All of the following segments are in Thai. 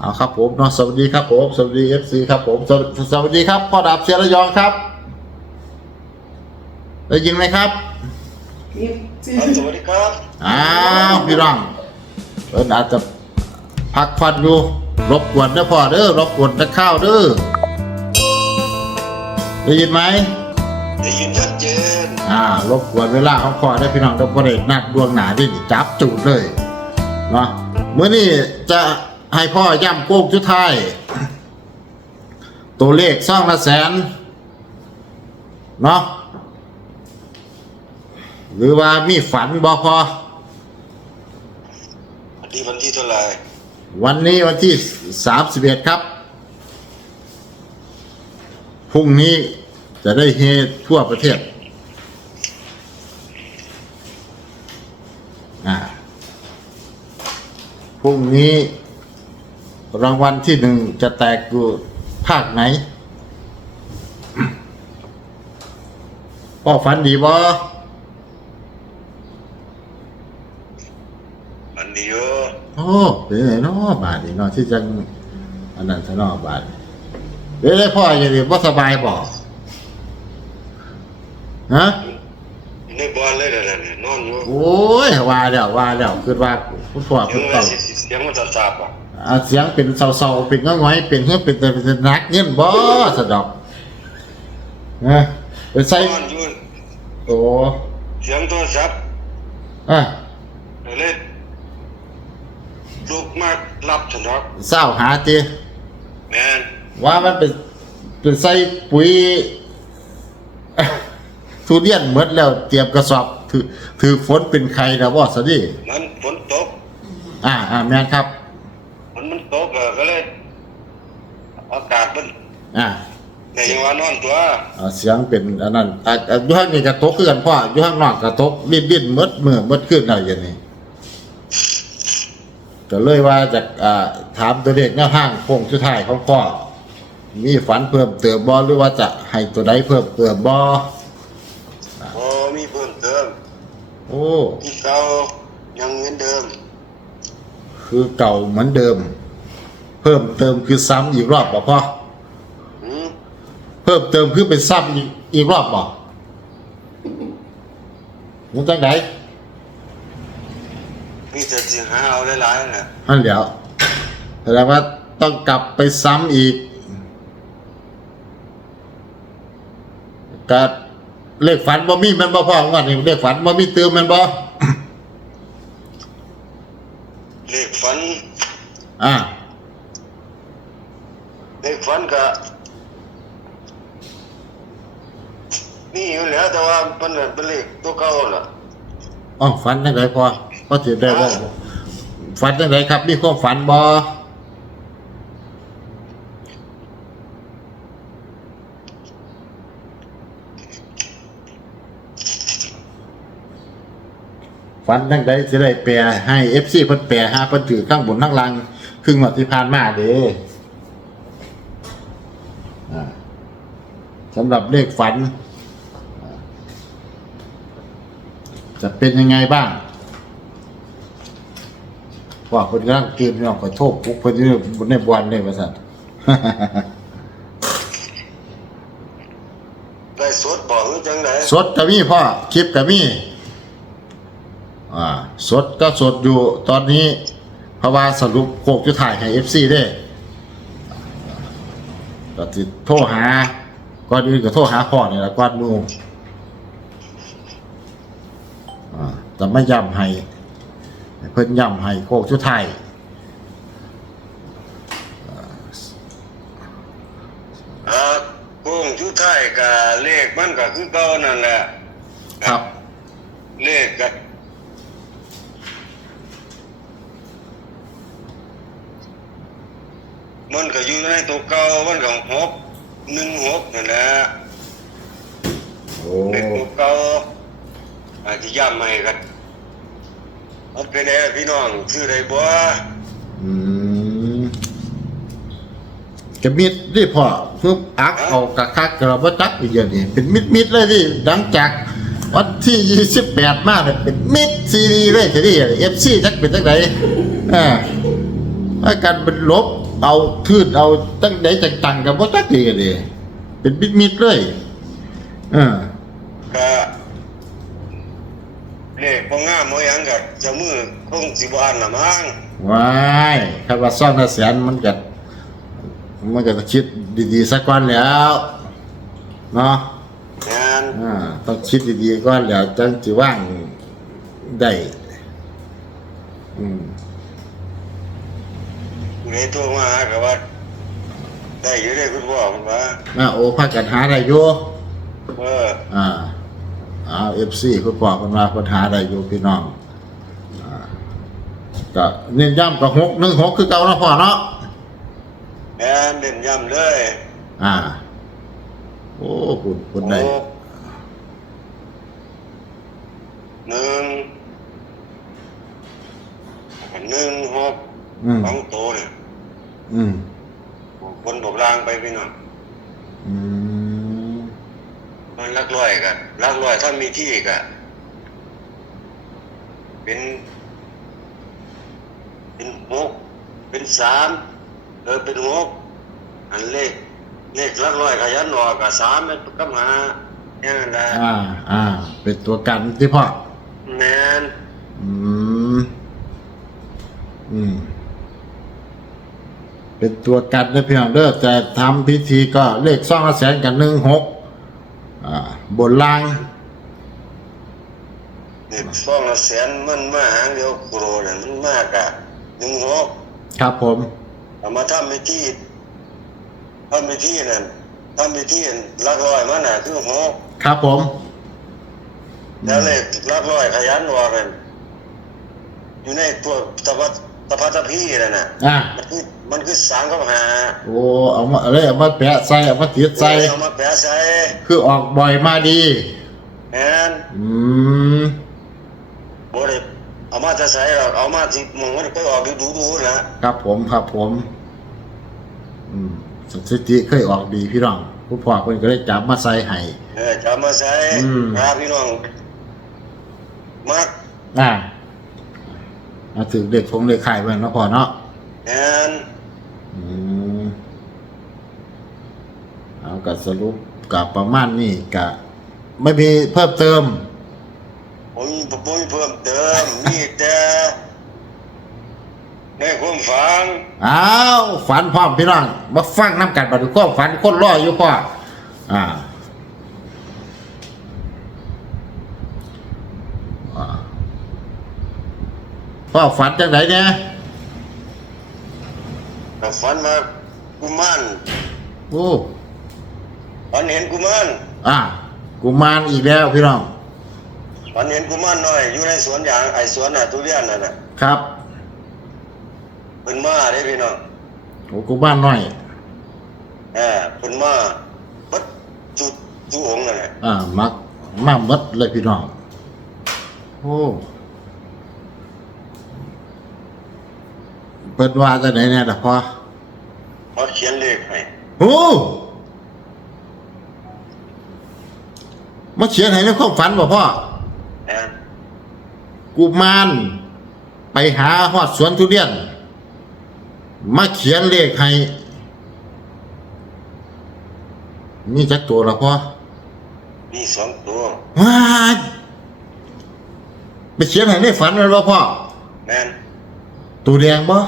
เอาครับผมเนาะสวัสดีครับผมสวัสดีเอฟซีครับผมสวสวัสดีครับพ่อดาบเสียระยองครับได้ยินไหมครับนี่ครับสวัสดีครับอ้าวพี่รังเอินอาจจะพักผ่อนอยู่รบกวนนะพ่อเด้อรบกวนตะข้าวเด้อได้ยินไหมได้ยินชัดเจนอ่ารบกวนเวลาของพ่อได้พี่น้องต้องบรินัดดวงหนาที่จับจูดเลยเนาะเมื่อนี้จะ ให้พ่อย่ำโก้งชุดไทาย ตัวเลขซ่องละแสน เนาะหรือว่ามีฝันบอพอวันที่วันที่เท่าไหร่วันนี้วันที่สามสิบเอ็ดครับ พรุ่งนี้จะได้เฮทั่วประเทศ อ่า พรุ่งนี้ รางวัลที่หนึ่งจะแตกอยู่ภาคไหนพ่อฝันดีบ่วันนี้เยอะโอ้เป็นไงเนาะบาทนี่เนาะที่จังอันนั้นทะเนอบาทเดี๋ยวได้พ่ออย่างนี้ว่าสบายบ่ฮะในบ้านเลยนะเนี่ยนอนอยู่โอ้ยว่าแล้วว่าแล้วคือว่าคุณพ่อเสีคุยณงต้องว่าเสียงมันจะสาบอะ อ่าเสียงเป็นเศร้าๆเป็นง้อยๆเป็นเฮือเป็นแต่เป็นนักเงี้ยบ่สะดอกนะเป็นใส่นอนอยู่โอ้เสียงโทรศัพท์อะเลยลูกมารับฉันหรอกเศร้าหาติแม่นว่ามันเป็นเป็นใส่ปุ๋ยทุเรียนหมดแล้วเตรียมกระสอบถือถือฝนเป็นใครนะบ่สดิมันฝนตกอ่าอ่าแม่นครับมันมัน ตกอะก็เลยอากาศมันอ่าในยังว่านอนตัวอ่าเสียงเป็นอันนั้นอ่าอ่าอยู่ข้างนี้กระตกคือกันพ่ออยู่ข้างนอกกระตกดิ้นดิ้นๆหมดมือหมดขึ้นได้อย่างนี้ก็เลยว่าจากอ่าถามตัวเด็กแนวทางโค้งสุดท้ายของพ่อมีฝันเพิ่มเติมบ่หรือว่าจะให้ตัวใดเพิ่มเติมบ่พอมีเพิ่มเติมโอ้ ที่เก่ายังเหมือนเดิม คือเก่าเหมือนเดิมเพิ่มเติมคือซ้ำอีกรอบบ่พ่อหืมเพิ่มเติมคือเป็นซ้ำอีกอีกรอบบ่มันจังไดมีแต่สิหาเอาหลายๆน่ะอันเดี๋ยวแสดงว่าต้องกลับไปซ้ำอีกกัเลขฝันบ่มีแมันบ่พ่อว่านี่เลขฝันบ่มีเติมแมันบ่เลขฝัน อ่า เลขฝันก็มีอยู่แล้วแต่ว่ามันเป็นเลขตัวเก่าล่ะอ๋อฝันจังไดพ่อพ่อสิได้บ่ฝันจังไดครับ มีความฝันบ่ฝันจังไดสิได้แปลให้ FC เพิ่นแปลหาเพิ่นถือข้างบนข้างล่างครึ่งงวดที่ผ่านมาเด้ สำหรับเลขฝันอ่าจะเป็นยังไงบ้างว่าเพิ่นกำลังเกมน้องขอโทษปุ๊บเพิ่นอยู่ในบอลเลยว่าซั่นได้สดบอกหรือจังไดสดก็มีพ่อคลิปก็มีอ่าสดก็สดอยู่ตอนนี้เพราะว่าสรุปโคกจะถ่ายให้ FC ได้ก็ติดโทรหา ก่อนอื่นก็โทรหาพ่อนี่แหละก่อนหมูอ่าแต่ไม่ย้ำให้ให้เพิ่นย้ำให้โคกชุดไทายอ่าโค้งชุดท้ายก็เลขมันก็คือเก่านั่นแหละครับ เลขก็มันก็อยู่ในตัวเก่ามันก็หก หนึ่งหกนั่นแหละโอ้เลขตัวเก่าอาจจะย้ำใหม่กันมันเป็นไงพี่น้องชื่อใดบ่อืมกระมิดดิพ่อคืออักเอากระคักกระบจักอีกอย่างนี้เป็นมิดมิดๆเลยดิหลังจากวันที่ยี่สิบแปดมาเนี่ยเป็นมิดซีดีเลยทีนี้เอฟซีจักเป็นจังไหนอ่าอาการเป็นลบ เอาทืดเอาตั้งใดจังๆกับบ่จักดีกันดิเป็นมิดมิดๆเลยเออก็เลขพองามบ่หยังก็จะมือคงสิบ่อ่านละมั้งว้ายคำว่าซ่อนละแสนมันก็มันก็ต้องคิดดีๆสักก่อนแหล้วเนาะงานอ่าต้องคิดดีๆก่อนแล้วจังสิว่างได้อืม เลยโทรมาหาก็ว่า ได้อยู่เด้คุณพ่อคุณว่าอ่าโอ้พักกันหาได้อยู่เอออ่าเอาเอฟซีคุณพ่อคุณว่าปัญหาได้อยู่พี่น้องอ่าก็เน้นย้ำกับหกหนึ่งหกคือเก่าเนาะพ่อเนาะแอนเด่นย้ำเลย อ่า โอ้คุณคุณได้ หกหนึ่งหนึ่งหก อืม สองตัวเนี่ย อืม คนบอกลางไปพี่น้อง อืม มันลักลอยกันลักลอย ถ้ามีที่กันเป็น เป็นหกเป็นสามเออเป็นหกอันเลขเลขลักลอยขยันออกกับสามเป็นกำหาแค่นั้นแหละอ่า อ่า เป็นตัวกันที่พ่อแมนอืม อืม เป็นตัวกันนะพี่น้องเด้อแต่ทำพิธีก็เลขซ่องละแสนกับหนึ่งหกอ่า บนล่าง นี่ฟองละแสนมันมาหางเดียวโกรเนี่ยมันมากอะหนึ่งหกครับผมเอามาทำพิธีทำพิธีนั่นทำพิธีลักลอยมันน่ะคือหกครับผมแล้วเลขลักลอยขยันออกกันอยู่ในตัวตะพัดตะพัดตะพี่นั่นน่ะอ่ามันคือมันคือสามกับหาโอ้เอามาอะไรเอามาแปะใส่เอามาติดใส่เอามาแปะใส่คือออกบ่อยมาดีแมนอืม บ่ได้เอามาจะ ใส่หรอกเอามาที่หมองมันก็ออกดูดูๆนะครับผมครับผม อืมสถิติเคยออกดีพี่น้องผู้พ่อคนก็ได้จับมาใส่ให้ เออจะเอามาใส่อืม พาพี่น้องมักอ่ามาถึงเด็กคงเด็กไข่บ้างเนาะพ่อเนาะแมนอืมเอากับสรุปกับประมาณนี้กะ ไม่มีเพิ่มเติม ผมผมมีเพิ่มเติม มีแต่ในความฝันอ้าวฝันพร้อมพี่น้องมาฟังน้ำกันบัดนี้ความฝันคนรออยู่พ่ออ่าอ่าพ่อฝันจังไหนเนี่ยแต่ฝันมากุมารโอ้ฝันเห็นกุมารอ่ากุมารอีกแล้วพี่น้อง ฝันเห็นกุมารน้อย อยู่ในสวนยางไอ้สวนน่ะทุเรียนนั่นน่ะครับเป็นมาได้พี่น้องโอ้กุมารน้อยเออเป็นมาปัดจุดจุองค์นั่นแหละอ่ามักมากมัดเลยพี่น้องโอ้เปิดว่าจะไหนเนี่ยล่ะพ่อเขาเขียนเลขให้โอ้มาเขียนให้ในความฝันบ่พ่อแอน กุมารไปหาฮอดสวนทุเรียน มาเขียนเลขให้มีจักตัวละพ่อมีสองตัวว้ายไปเขียนให้ในฝันเลยบ่พ่อแมนตัวแดงบ่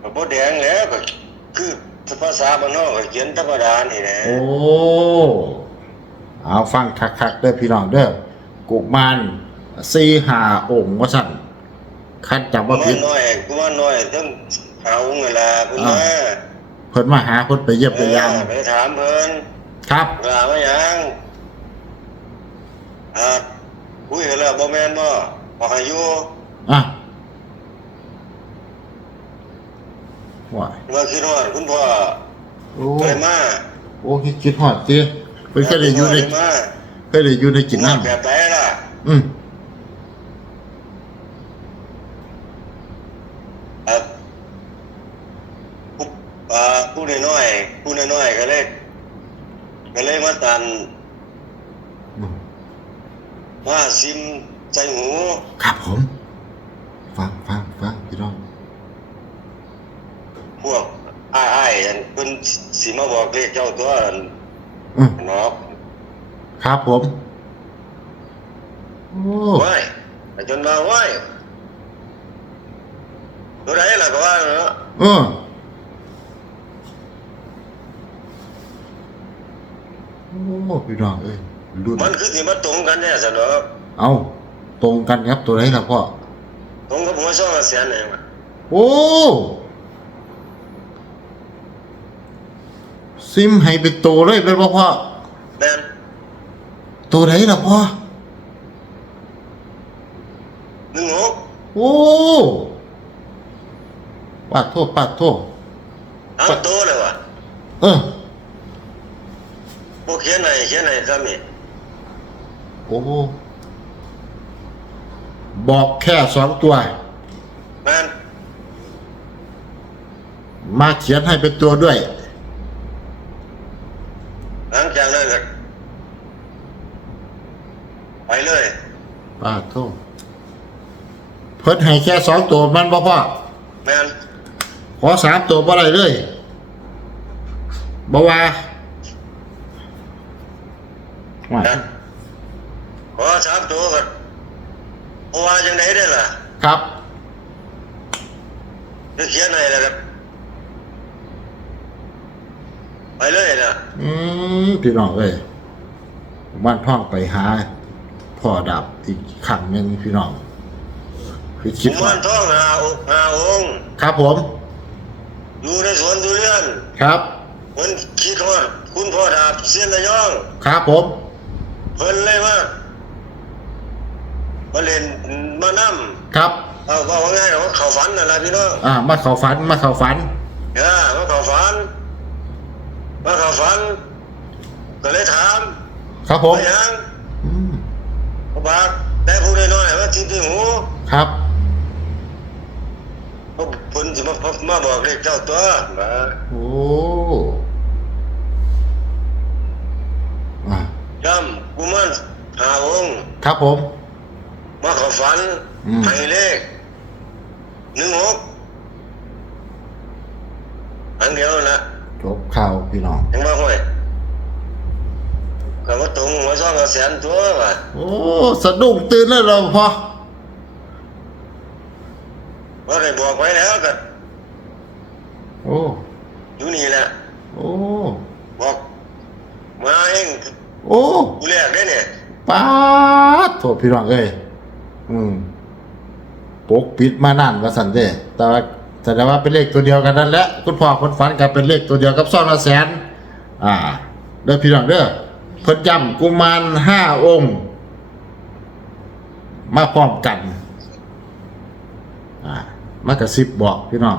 ก็บ่แดงแล้วก็คือภาษาบ้านนอกก็เขียนธรรมดานี่แหละโอ้เอาฟังคักๆเด้อพี่น้องเด้อ กุมารสี่หาองค์ว่าสั่นคันจำกุว่ามาผิรดน้อยกุมารน้อยต้องหาองค์เวลาเพิ่นมาเพิ่นมาหาเพิ่นไปเยี่ยมไปยามเออไปถามเพิ่นครับเวลามาหยังอ่าคุยกันแล้วบ่แม่นบ่บอกให้อยู่อะว้ายมาคิดฮอดคุณพ่อโอ้เคยมาโอ้คิดคิดฮอดติเพิ่นเคยได้อยู่ในเคมาเคยได้อยู่ในกินมาน้ำแบบไหนล่ะ อืมอ่าผู้อ่าผู้น้อยๆผู้น้อยๆก็เลยก็เลยมาตันอืมมาซิมใส่หูครับผม ฟังฟังฟังพี่น้องวกอ้ายอ้ายอันเพิ่นสิมาบอกเลขเจ้าตัวอันอืมเนาะครับผม โอ้ว้ายแต่จนมาว้ายตัวไหนล่ะก็ว่าเนาะเออโอ้พี่น้องเอ้ยรุ่นมันคือสิมาตรงกันแน่ซะเนาะเอาตรงกันครับตัวไหนล่ะพ่อตรงกับหัวซ่องละแสนเองโอ้ซิมให้เป็นตัวเลยเป็นบ่พ่อแม่นตัวไหนล่ะพ่อ หนึ่งหกโอ้ปาดโทษปาดโทษเอาโตเลยว่ะเออบ่เขียนให้เขียนให้ซ้ำนี่โอ้บอกแค่สองตัวแม่นมาเขียนให้เป็นตัวด้วย หลังจากนั้นก็ไปเลยปาดโทษ เพิ่นให้แค่สองตัวมันบ่พ่อแม่นขอสามตัวบ่ได้เลยบ่ว่าว่านะขอสามตัวก็เพราะว่าจังไดได้ล่ะครับจะเขียนให้แล้วก็ไปเลยนะอืมพี่น้องเอ้ยบ้านท่องไปหาพ่อดับอีกครั้งหนึ่งพี่น้อง คือกุคิดมาว่ารทองหาองค์หาองค์ครับผม อยู่ในสวนทุเรียนครับ เพิ่นคิดฮอดคุณพ่อดาบเสียนระยองครับผม เพิ่นเลยว่ามาเล่นมานํครับ เอาก็ว่าง่ายๆว่าเขาฝันนั่นล่ะพี่น้อง อ่า มาเข้าฝัน มาเข้าฝัน เออมาเขาฝันมาเขาฝัน ก็เลยถามครับผมว่าหยังอืมก็บอกแต่ผู้น้อยๆว่าทิ่ที่หู ครับ เพราะเพิ่นสิมามาบอกเลขเจ้าตัวมาโอ้อ่าย้ำกุมารหาองค์ครับผม มาเขาฝันอืม ให้เลขหนึ่งหกอันเดียวนะจบข่าวพี่น้อง ยังมาห้วยก็ว่าตรงหัวซ่องกับแสนตัวว่ะโอ้ สะดุ้งตื่นแล้วเหรอพ่อ ว่าได้บอกไว้แล้วก็โอ้ อยู่นี่แหละโอ้ บอกมาเองโอ้กูแรกได้เนี่ยป้าดโทษพี่น้องเอ้ยอืมปกปิดมานั่นว่าสันเด้แต่ว่าแสดงว่าเป็นเลขตัวเดียวกันนั่นแหละคุณพ่อคุณฝันกันเป็นเลขตัวเดียวกับซ่องละแสน อ่าเด้อพี่น้องเด้อเพิ่นย้ำกุมารห้าองค์ มาพร้อมกัน อ่า มากระซิบบอกพี่น้อง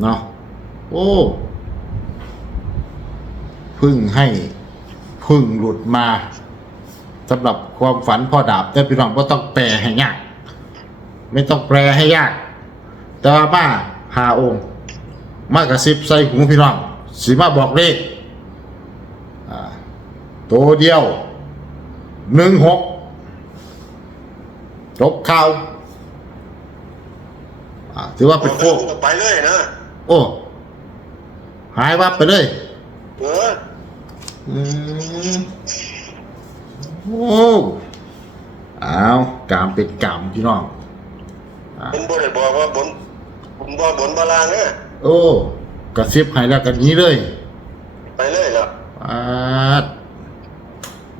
เนาะโอ้พึ่งให้พึ่งหลุดมาสำหรับความฝันพ่อดาบแต่พี่น้องก็ต้องแปลให้ยาก ไม่ต้องแปลให้ยาก แต่ว่ามาหาองค์ มากระซิบใส่หูพี่น้องสีมาบอกเลขตัวเดียวหนึ่งหกจบข่าว ถือว่าเป็นโคกก็ไปเลยนะโอ้หายวับไปเลยเอออืมโอ้เอากามเป็นกามพี่น้องอ่าผมบ่ได้บอกว่าบนผมบอกบนบาลางเนี่ยโอ้กระซิบให้แล้วกันนี้เลย ไปเลยล่ะปาด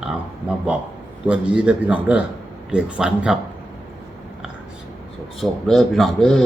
เอามาบอกตัวนี้เด้อพี่น้องเด้อเด็กฝันครับอ่าโศกๆเด้อพี่น้องเด้อ